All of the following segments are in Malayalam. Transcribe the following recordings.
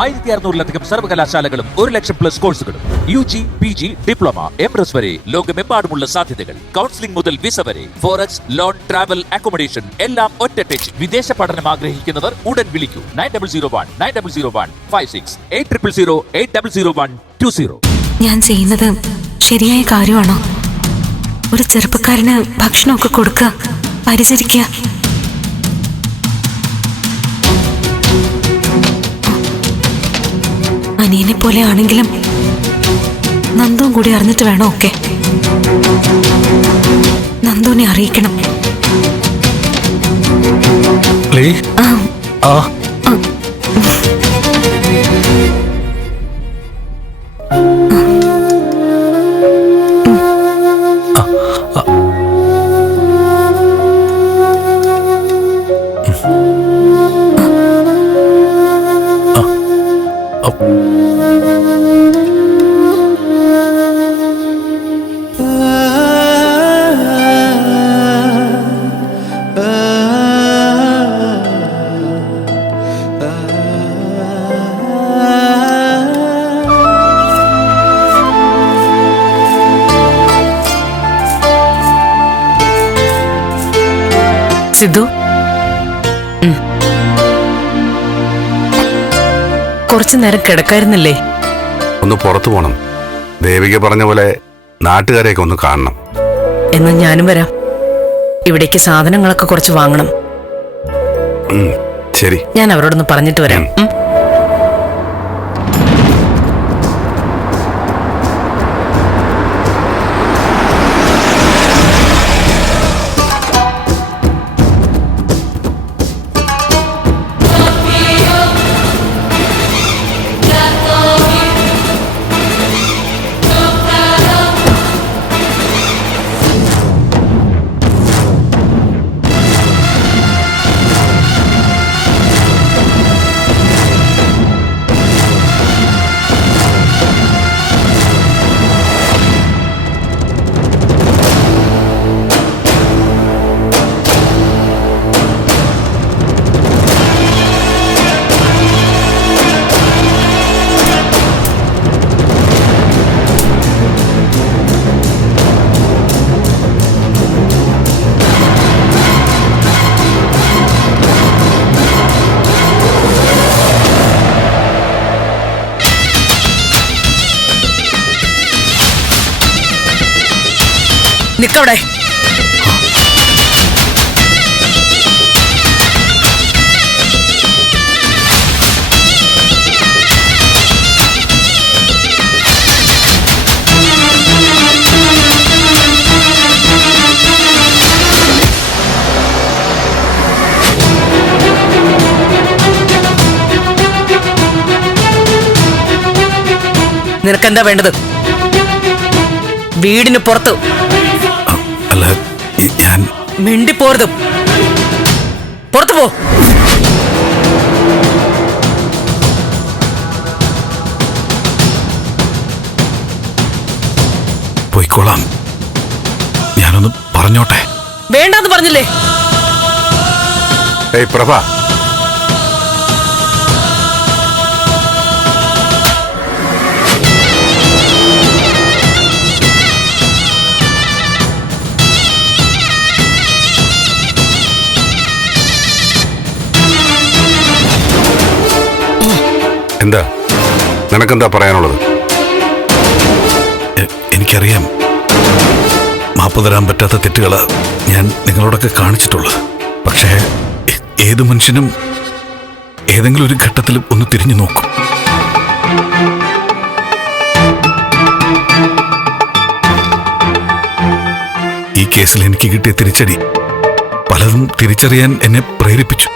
ആയിരത്തി അറുന്നൂറിലധികം സർവകലാശാലകളും ഒരു ലക്ഷം പ്ലസ് കോഴ്സുകളും U G P G diploma M S വരെ ലോകമെമ്പാടുമുള്ള സാധ്യതകൾ. കൗൺസിലിംഗ് മുതൽ വിസ വരെ ഫോറക്സ് ലോൺ ട്രാവൽ അക്കോമഡേഷൻ എല്ലാം ഒറ്റ ടച്ച് വിദേശ പഠനം ആഗ്രഹിക്കുന്നവർ ഉടൻ വിളിക്കൂ. Nine double zero one nine double zero one five six eight triple zero eight double zero one two zero ഞാൻ ചെയ്യുന്നത് ശരിയായ കാര്യമാണോ? ഒരു ചെറുപ്പക്കാരന് ഭക്ഷണമൊക്കെ കൊടുക്കുക പരിചരിക്കുക. അനിയനെ പോലെ ആണെങ്കിലും നന്ദുവും കൂടി അറിഞ്ഞിട്ട് വേണം ഒക്കെ? നന്ദുവിനെ അറിയിക്കണം. ആ. സിദ്ധു. കുറച്ചു നേരം കിടക്കായിരുന്നല്ലേ? ഒന്ന് പുറത്തു പോണം. ദേവിക പറഞ്ഞ പോലെ നാട്ടുകാരെയൊക്കെ ഒന്ന് കാണണം. എന്നാ ഞാനും വരാം. ഇവിടേക്ക് സാധനങ്ങളൊക്കെ കുറച്ച് വാങ്ങണം. ശരി. ഞാൻ അവരോടൊന്ന് പറഞ്ഞിട്ട് വരാം. നിക്കവിടെ നിനക്കെന്താ വേണ്ടത്? വീടിന് പുറത്ത്. അല്ല ഞാൻ മിണ്ടിപ്പോരുത്. പുറത്തു പോ. പോയിക്കോളാം. ഞാനൊന്ന് പറഞ്ഞോട്ടെ? വേണ്ടെന്ന് പറഞ്ഞില്ലേ? ഏയ് പ്രഭ എന്താ? നിനക്കെന്താ പറയാനുള്ളത്? എനിക്കറിയാം. മാപ്പ് തരാൻ പറ്റാത്ത തെറ്റുകൾ ഞാൻ നിങ്ങളോടൊക്കെ കാണിച്ചിട്ടുള്ളത് പക്ഷേ ഏത് മനുഷ്യനും ഏതെങ്കിലും ഒരു ഘട്ടത്തിൽ ഒന്ന് തിരിഞ്ഞു നോക്കും. ഈ കേസിൽ എനിക്ക് കിട്ടിയ തിരിച്ചടി പലതും തിരിച്ചറിയാൻ എന്നെ പ്രേരിപ്പിച്ചു.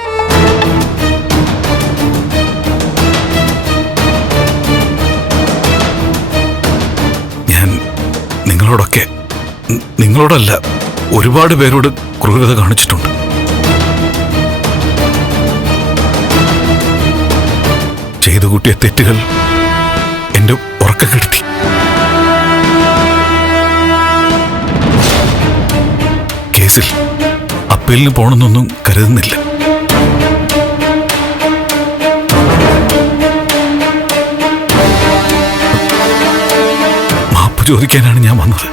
നിങ്ങളോടൊക്കെ. നിങ്ങളോടല്ല ഒരുപാട് പേരോട് ക്രൂരത കാണിച്ചിട്ടുണ്ട്. ചെയ്തു കൂട്ടിയ തെറ്റുകൾ എന്റെ ഉറക്കം കെടുത്തി കേസിൽ അപ്പീലിന് പോണമെന്നൊന്നും കരുതുന്നില്ല. ചോദിക്കാനാണ് ഞാൻ വന്നത്.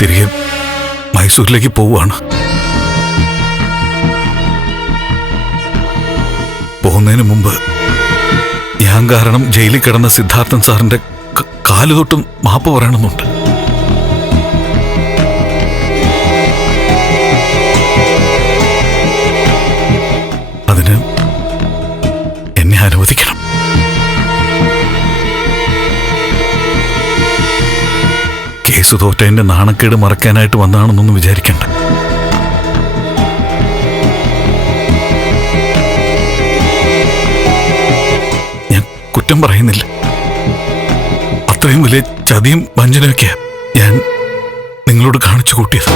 തിരികെ മൈസൂരിലേക്ക് പോവുകയാണ്. പോകുന്നതിന് മുമ്പ് ഞാൻ കാരണം ജയിലിൽ കിടന്ന സിദ്ധാർത്ഥൻ സാറിന്റെ കാലുതൊട്ടും മാപ്പ് പറയണമെന്നുണ്ട്. കേസ് തോറ്റതിന്റെ നാണക്കേട് മറക്കാനായിട്ട് വന്നാണെന്നൊന്നും വിചാരിക്കണ്ട. ഞാൻ കുറ്റം പറയുന്നില്ല. അത്രയും വലിയ ചതിയും വഞ്ചനയൊക്കെയാ ഞാൻ നിങ്ങളോട് കാണിച്ചു കൂട്ടിയത്.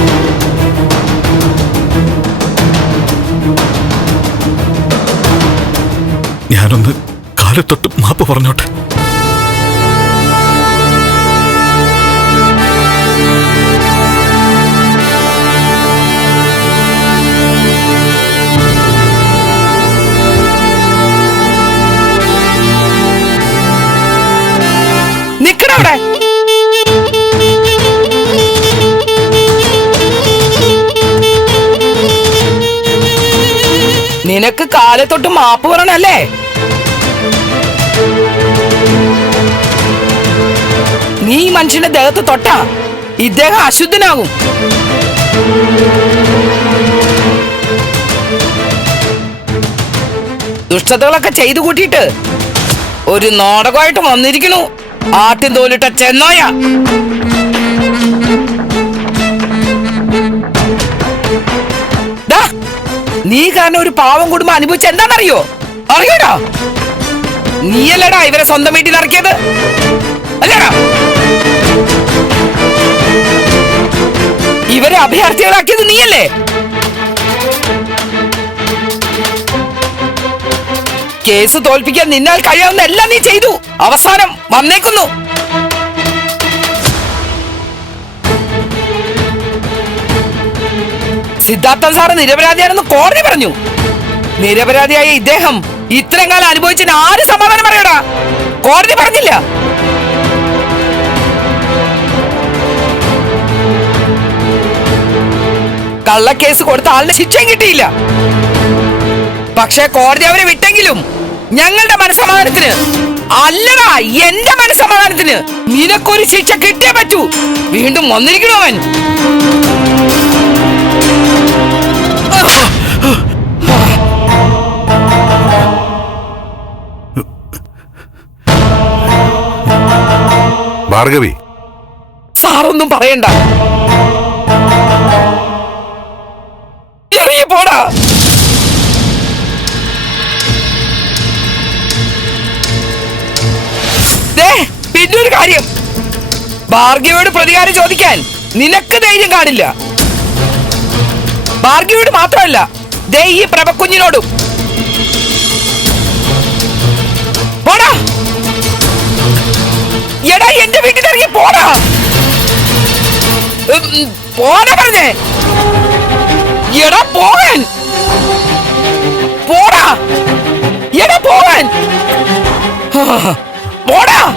ഞാനൊന്ന് കാലത്തൊട്ട് മാപ്പ് പറഞ്ഞോട്ടെ. നിനക്ക് കാലത്തൊട്ട് മാപ്പ് പറയണല്ലേ? നീ മനുഷ്യന്റെ ദേഹത്ത് തൊട്ടാ ഇദ്ദേഹം അശുദ്ധനാകും. ദുഷ്ടതകളൊക്കെ ചെയ്തു കൂട്ടിയിട്ട് ഒരു നാടകമായിട്ട് വന്നിരിക്കണു ആട്ടിൻ തോലിട്ട ചെന്നോയ. നീ കാരണം ഒരു പാവം കുടുംബം അനുഭവിച്ച എന്താണെന്നറിയോ? അറിയോടാ? നീയല്ലടാ ഇവരെ സ്വന്തം വീട്ടിൽ ഇറക്കിയത്. അല്ലടാ? ഇവരെ അഭയാർത്ഥികളാക്കിയത് നീയല്ലേ? കേസ് തോൽപ്പിക്കാൻ നിന്നാൽ കഴിയാവുന്ന എല്ലാം നീ ചെയ്തു. അവസാനം വന്നേക്കുന്നു. സിദ്ധാർത്ഥൻ സാറ് നിരപരാധിയാണെന്ന് കോടതി പറഞ്ഞു. നിരപരാധിയായ ഇദ്ദേഹം ഇത്രയും കാലം അനുഭവിച്ചതിന് ആര് സമാധാനം പറയടാ? കോടതി പറഞ്ഞില്ല. കള്ളക്കേസ് കൊടുത്ത ആളിന് ശിക്ഷയും കിട്ടിയില്ല. പക്ഷേ കോടതി അവരെ വിട്ടെങ്കിലും ഞങ്ങളുടെ മനസ്സമാധാനത്തിന് അല്ലടാ എന്റെ മനസ്സമാധാനത്തിന് നിനക്കൊരു ശിക്ഷ കിട്ടിയേ പറ്റൂ. വീണ്ടും വന്നിരിക്കണോ അവൻ? ഭാർഗവി. സാറൊന്നും പറയണ്ട. ഇറങ്ങി പോടാ. പിന്നൊരു കാര്യം. ഭാർഗവിയോട് പ്രതികാരം ചോദിക്കാൻ നിനക്ക് ധൈര്യം കാണില്ല. ഭാർഗവിയോട് മാത്രമല്ല ദേ ഈ പ്രഭക്കുഞ്ഞിനോടും. പോടാ. എടാ എന്റെ വീട്ടിൽ ഇറങ്ങി പോടാ പോടാ പറഞ്ഞേ. എടാ പോകാൻ. പോടാ. എടാ പോകാൻ. പോടാ.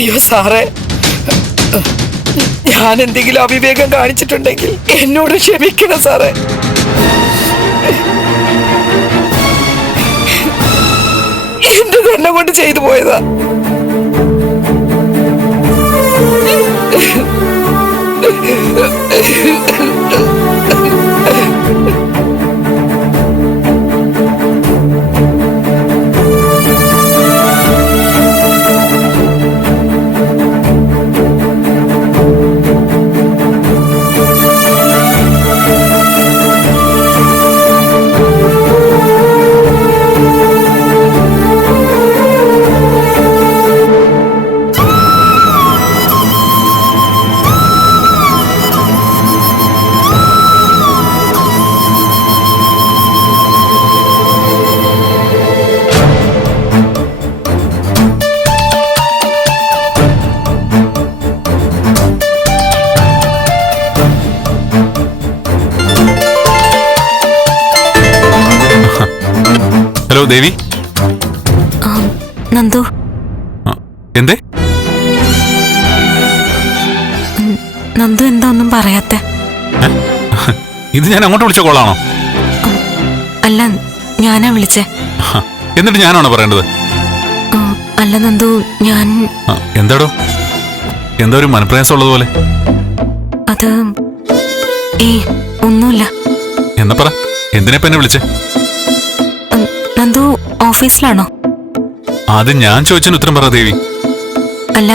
അയ്യോ സാറേ. ഞാൻ എന്തെങ്കിലും അവിവേകം കാണിച്ചിട്ടുണ്ടെങ്കിൽ എന്നോട് ക്ഷമിക്കണം സാറേ. എന്റെ തന്നെ കൊണ്ട് ചെയ്തു പോയതാ? ദേവി നന്ദു. എന്തേ? നന്ദു എന്താ ഒന്നും പറയാത്ത ഇത് ഞാൻ അങ്ങോട്ട് വിളിച്ച കോളാണോ? അല്ല ഞാനാ വിളിച്ചേ. എന്നിട്ട് ഞാനാണോ പറയേണ്ടത്? അല്ല നന്ദു ഞാൻ എന്താടോ? എന്തോ ഒരു മനപ്രയാസം ഉള്ളതുപോലെ. അത് ഏ ഒന്നുമില്ല. എന്നാ പറ എന്തിനാ പിന്നെ എന്നെ വിളിച്ചേ? ഓഫീസിലാണോ? അത് ഞാൻ ചോദിച്ചതിന് ഉത്തരം പറ ദേവി. അല്ല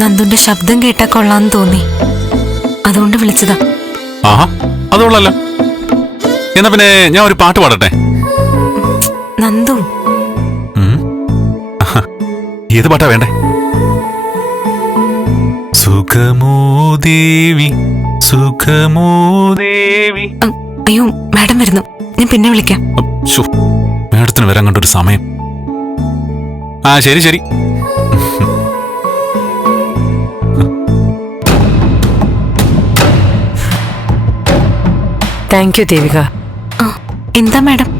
നന്ദുന്റെ ശബ്ദം കേട്ടാ കൊള്ളാന്ന് തോന്നി. അതുകൊണ്ട് വിളിച്ചതാ. ആഹാ അതുകൊള്ളല്ലോ. എന്നാ പിന്നെ ഞാൻ ഒരു പാട്ട് പാടട്ടെ? നന്ദു. ഏത് പാട്ടാ വേണ്ടേ? സുഖമോ ദേവി? സുഖമോ ദേവി? അയ്യോ മാഡം വരുന്നു. ഞാൻ പിന്നെ വിളിക്കാം. മേഡത്തിന് വരാൻ കണ്ടൊരു സമയം. ആ ശരി ശരി. താങ്ക് യു ദേവിക എന്താ മാഡം?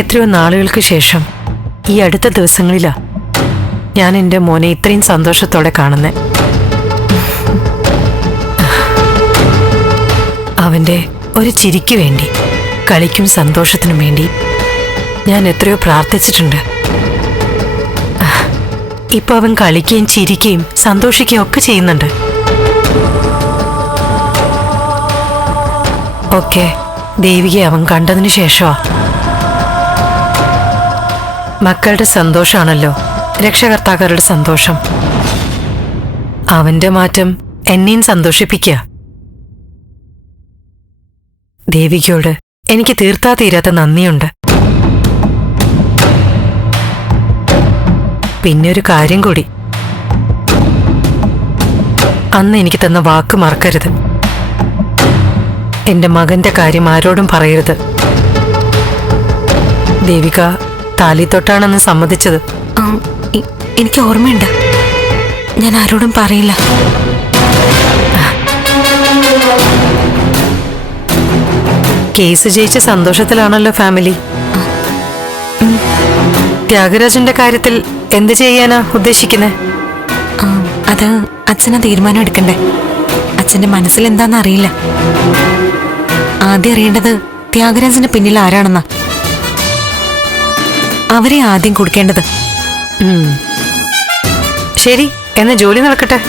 എത്രയോ നാളുകൾക്ക് ശേഷം ഈ അടുത്ത ദിവസങ്ങളിലാ ഞാൻ എന്റെ മോനെ ഇത്രയും സന്തോഷത്തോടെ കാണുന്നേ. അവന്റെ ഒരു ചിരിക്ക് വേണ്ടി കളിക്കും സന്തോഷത്തിനും വേണ്ടി ഞാൻ എത്രയോ പ്രാർത്ഥിച്ചിട്ടുണ്ട്. ഇപ്പൊ അവൻ കളിക്കുകയും ചിരിക്കുകയും സന്തോഷിക്കുകയും ഒക്കെ ചെയ്യുന്നുണ്ട്. ഒക്കെ ദേവികയെ അവൻ കണ്ടതിന് ശേഷമാ. മക്കളുടെ സന്തോഷമാണല്ലോ രക്ഷകർത്താക്കളുടെ സന്തോഷം. അവന്റെ മാറ്റം എന്നെയും സന്തോഷിപ്പിക്കുക. ദേവികയോട് എനിക്ക് തീർത്താ തീരാത്ത നന്ദിയുണ്ട്. പിന്നെ ഒരു കാര്യം കൂടി. അന്ന് എനിക്ക് തന്ന വാക്ക് മറക്കരുത്. എന്റെ മകന്റെ കാര്യം ആരോടും പറയരുത്. ദേവിക താലിത്തൊട്ടാണെന്ന് സമ്മതിച്ചത്. എനിക്ക് ഓർമ്മയുണ്ട്. ഞാൻ ആരോടും പറയില്ല. കേസ് ജയിച്ച സന്തോഷത്തിലാണല്ലോ ഫാമിലി. ത്യാഗരാജന്റെ കാര്യത്തിൽ എന്ത് ചെയ്യാനാ ഉദ്ദേശിക്കുന്നത് അത് അച്ഛനെ തീരുമാനം എടുക്കണ്ടേ. അച്ഛന്റെ മനസ്സിൽ എന്താന്ന് അറിയില്ല. ആദ്യം അറിയേണ്ടത് ത്യാഗരാജന് പിന്നിൽ ആരാണെന്നാ. അവരെ ആദ്യം കൊടുക്കേണ്ടത്. ശരി എന്നാ ജോലി നടക്കട്ടെ.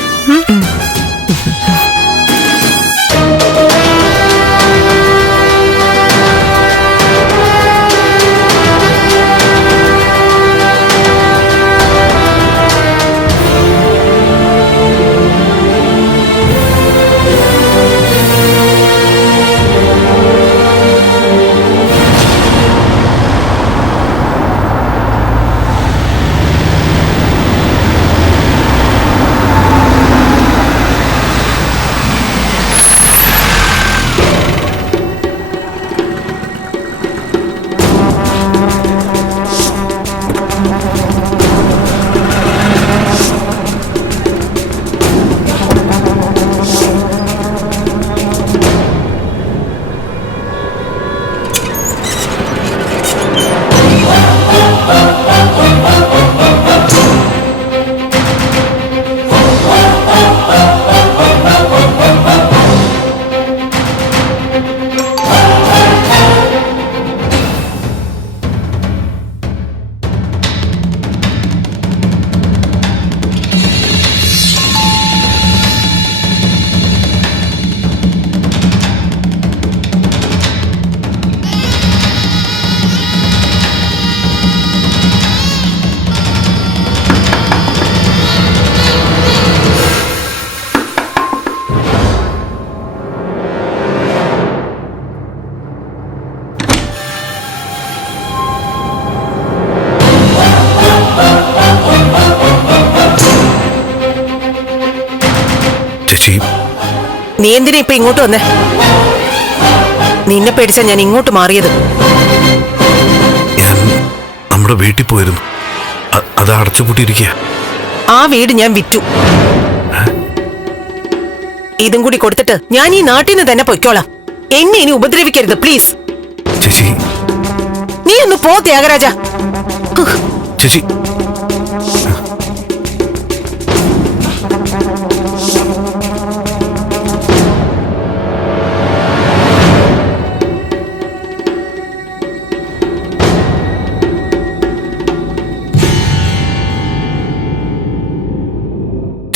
നീ എന്തിനാ ഇപ്പൊ ഇങ്ങോട്ട് വന്നേ? നിന്നെ പേടിച്ചാ ഞാൻ ഇങ്ങോട്ട് മാറിയത്. ഞാൻ നമ്മുടെ വീട്ടിൽ പോയിരുന്നു. അത് അടച്ചുപൂട്ടിയിരിക്കുക ആ വീട് ഞാൻ വിറ്റു. ഇതും കൂടി കൊടുത്തിട്ട് ഞാൻ ഈ നാട്ടിൽ നിന്ന് തന്നെ പൊയ്ക്കോളാം. എന്നെ ഇനി ഉപദ്രവിക്കരുത് പ്ലീസ് ചേച്ചി. നീ ഒന്ന് പോ ത്യാഗരാജ. ചേച്ചി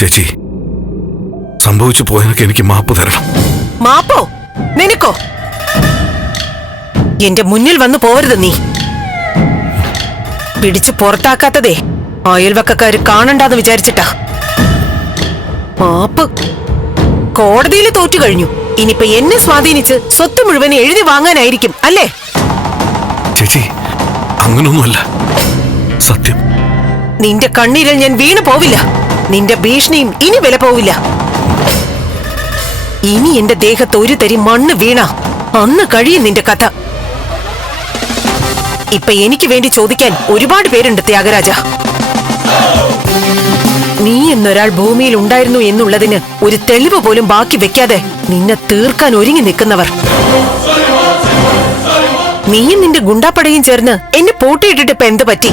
ചേച്ചി സംഭവിച്ചു പോയതിനൊക്കെ എനിക്ക് മാപ്പ് തരണം. മാപ്പോ? നിനക്കോ? എന്റെ മുന്നിൽ വന്നു പോരുത് നീ. പിടിച്ചു പുറത്താക്കാത്തതേ അയൽവക്കക്കാര് കാണണ്ടാന്ന് വിചാരിച്ചിട്ടാ. മാപ്പ് കോടതിയിൽ തോറ്റു കഴിഞ്ഞു. ഇനിയിപ്പൊ എന്നെ സ്വാധീനിച്ച് സ്വത്ത് മുഴുവൻ എഴുതി വാങ്ങാനായിരിക്കും അല്ലേ? ചേച്ചി അങ്ങനൊന്നുമല്ല. സത്യം. നിന്റെ കണ്ണീരിൽ ഞാൻ വീണു പോവില്ല. നിന്റെ ഭീഷണിയും ഇനി വില പോവില്ല. ഇനി എന്റെ ദേഹത്ത് ഒരു തരി മണ്ണ് വീണ അന്ന് കഴിയും നിന്റെ കഥ. ഇപ്പൊ എനിക്ക് വേണ്ടി ചോദിക്കാൻ ഒരുപാട് പേരുണ്ട് ത്യാഗരാജ. നീ എന്നൊരാൾ ഭൂമിയിൽ ഉണ്ടായിരുന്നു എന്നുള്ളതിന് ഒരു തെളിവ് പോലും ബാക്കി വെക്കാതെ നിന്നെ തീർക്കാൻ ഒരുങ്ങി നിൽക്കുന്നവർ. നീയും നിന്റെ ഗുണ്ടാപ്പടയും ചേർന്ന് എന്നെ പൂട്ടിയിട്ടിട്ട് ഇപ്പൊ എന്ത് പറ്റി?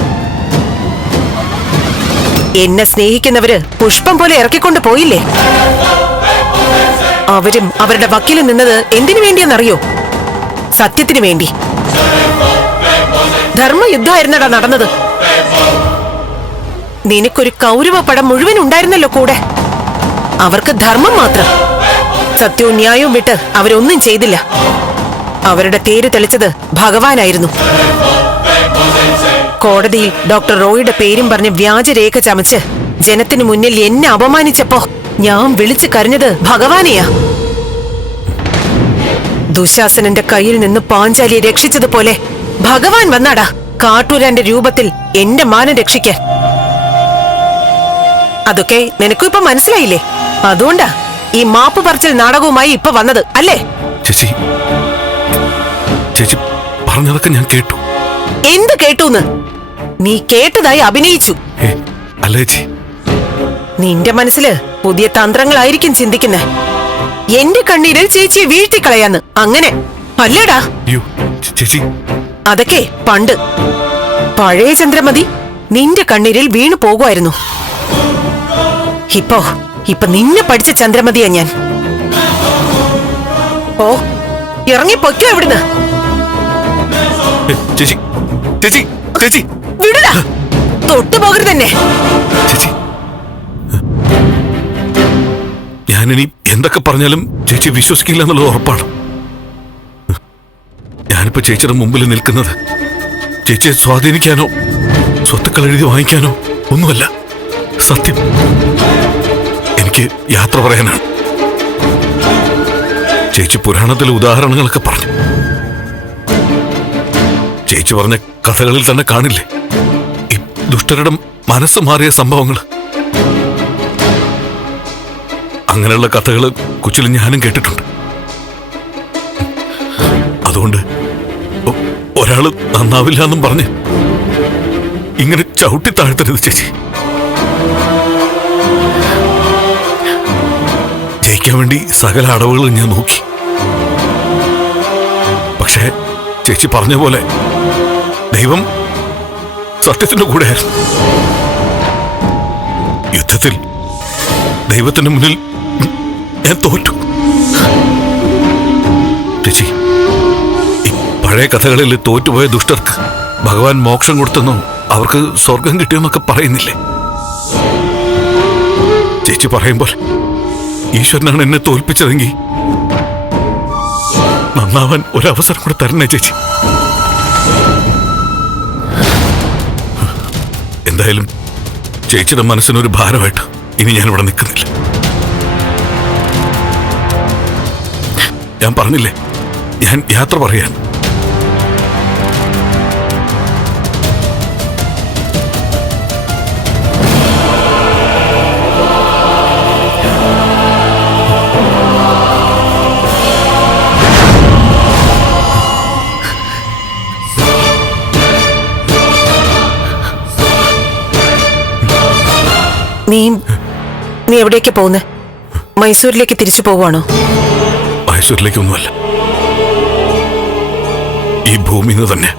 എന്നെ സ്നേഹിക്കുന്നവര് പുഷ്പം പോലെ ഇറക്കിക്കൊണ്ട് പോയില്ലേ? അവരും അവരുടെ വക്കീൽ നിന്നത് എന്തിനു വേണ്ടിയെന്നറിയോ? സത്യത്തിനു വേണ്ടി. ധർമ്മയുദ്ധമായിരുന്നടാ നടന്നത്. നിനക്കൊരു കൗരവ പടം മുഴുവൻ ഉണ്ടായിരുന്നല്ലോ കൂടെ. അവർക്ക് ധർമ്മം മാത്രം. സത്യവും ന്യായവും വിട്ട് അവരൊന്നും ചെയ്തില്ല. അവരുടെ തേര് തെളിച്ചത് ഭഗവാനായിരുന്നു. കോടതിയിൽ ഡോക്ടർ റോയിയുടെ പേരും പറഞ്ഞ് വ്യാജരേഖ ചമച്ച്. ജനത്തിനു മുന്നിൽ എന്നെ അപമാനിച്ചപ്പോ ഞാൻ വിളിച്ചു കരഞ്ഞത് ഭഗവാനെയാ. ദുശാസനന്റെ കയ്യിൽ നിന്ന് പാഞ്ചാലിയെ രക്ഷിച്ചതുപോലെ ഭഗവാൻ വന്നാടാ. കാട്ടൂരാന്റെ രൂപത്തിൽ എന്റെ മാനം രക്ഷിക്കാൻ. അതൊക്കെ നിനക്കും ഇപ്പൊ മനസ്സിലായില്ലേ? അതുകൊണ്ടാ ഈ മാപ്പ് പറച്ചിൽ നാടകവുമായി ഇപ്പൊ വന്നത് അല്ലേ? ചേച്ചി ചേച്ചി പറഞ്ഞതൊക്കെ ഞാൻ കേട്ടു. എന്ത് കേട്ടൂന്ന്? നീ കേട്ടതായി അഭിനയിച്ചു. നിന്റെ മനസ്സിൽ പുതിയ തന്ത്രങ്ങളായിരിക്കും ചിന്തിക്കുന്നെ. എന്റെ കണ്ണീരിൽ ചേച്ചിയെ വീഴ്ത്തിക്കളയാന്ന്. അങ്ങനെ. അല്ലേടാ. ചേച്ചി. അതൊക്കെ പണ്ട്. പഴയ ചന്ദ്രമതി നിന്റെ കണ്ണീരിൽ വീണു പോകുമായിരുന്നു. ഇപ്പോ ഇപ്പൊ നിന്നെ പഠിച്ച ചന്ദ്രമതിയാ ഞാൻ. ഓ ഇറങ്ങി പൊയ്ക്കോ എവിടുന്ന് ചേച്ചി ചേച്ചി ചേച്ചി. വിടുക തൊട്ടുപോകരുത് തന്നെ ചേച്ചി. ഞാനിനി എന്തൊക്കെ പറഞ്ഞാലും ചേച്ചി വിശ്വസിക്കില്ല എന്നുള്ളത് ഉറപ്പാണ്. ഞാനിപ്പോ ചേച്ചിയുടെ മുമ്പിൽ നിൽക്കുന്നത് ചേച്ചിയെ സ്വാധീനിക്കാനോ സ്വത്തുക്കൾ എഴുതി വാങ്ങിക്കാനോ ഒന്നുമല്ല സത്യം. എനിക്ക് യാത്ര പറയാനാണ്. ചേച്ചി പുരാണത്തിലെ ഉദാഹരണങ്ങളൊക്കെ പറഞ്ഞു. ചേച്ചി പറഞ്ഞ കഥകളിൽ തന്നെ കാണില്ലേ? ഈ ദുഷ്ടരുടെ മനസ്സ് മാറിയ സംഭവങ്ങൾ. അങ്ങനെയുള്ള കഥകൾ കൊച്ചിൽ ഞാനും കേട്ടിട്ടുണ്ട്. അതുകൊണ്ട് ഒരാൾ നന്നാവില്ല എന്നും പറഞ്ഞ് ഇങ്ങനെ ചവിട്ടി താഴ്ത്തരുത് ചേച്ചി. ജയിക്കാൻ വേണ്ടി സകല അടവുകളും ഞാൻ നോക്കി. പക്ഷേ ചേച്ചി പറഞ്ഞ പോലെ ദൈവം സത്യത്തിന്റെ കൂടെയായിരുന്നു യുദ്ധത്തിൽ ദൈവത്തിന്റെ മുന്നിൽ ഞാൻ തോറ്റു. ചേച്ചി പഴയ കഥകളിൽ തോറ്റുപോയ ദുഷ്ടർക്ക് ഭഗവാൻ മോക്ഷം കൊടുത്തെന്നും അവർക്ക് സ്വർഗം കിട്ടിയെന്നൊക്കെ പറയുന്നില്ലേ? ചേച്ചി പറയുമ്പോൾ ഈശ്വരനാണ് എന്നെ തോൽപ്പിച്ചതെങ്കിൽ നന്നാവാൻ ഒരവസരം കൂടെ തരണേ ചേച്ചി. എന്തായാലും ചേച്ചിയുടെ മനസ്സിനൊരു ഭാരമായിട്ട് ഇനി ഞാൻ ഇവിടെ നിൽക്കുന്നില്ല. ഞാൻ പറഞ്ഞില്ലേ? ഞാൻ യാത്ര പറയാൻ നീ നീ എവിടേക്ക് പോകുന്നേ? മൈസൂരിലേക്ക് തിരിച്ചു പോവാണോ മൈസൂരിലേക്കൊന്നുമല്ല. ഈ ഭൂമിയിൽ നിന്ന് തന്നെ.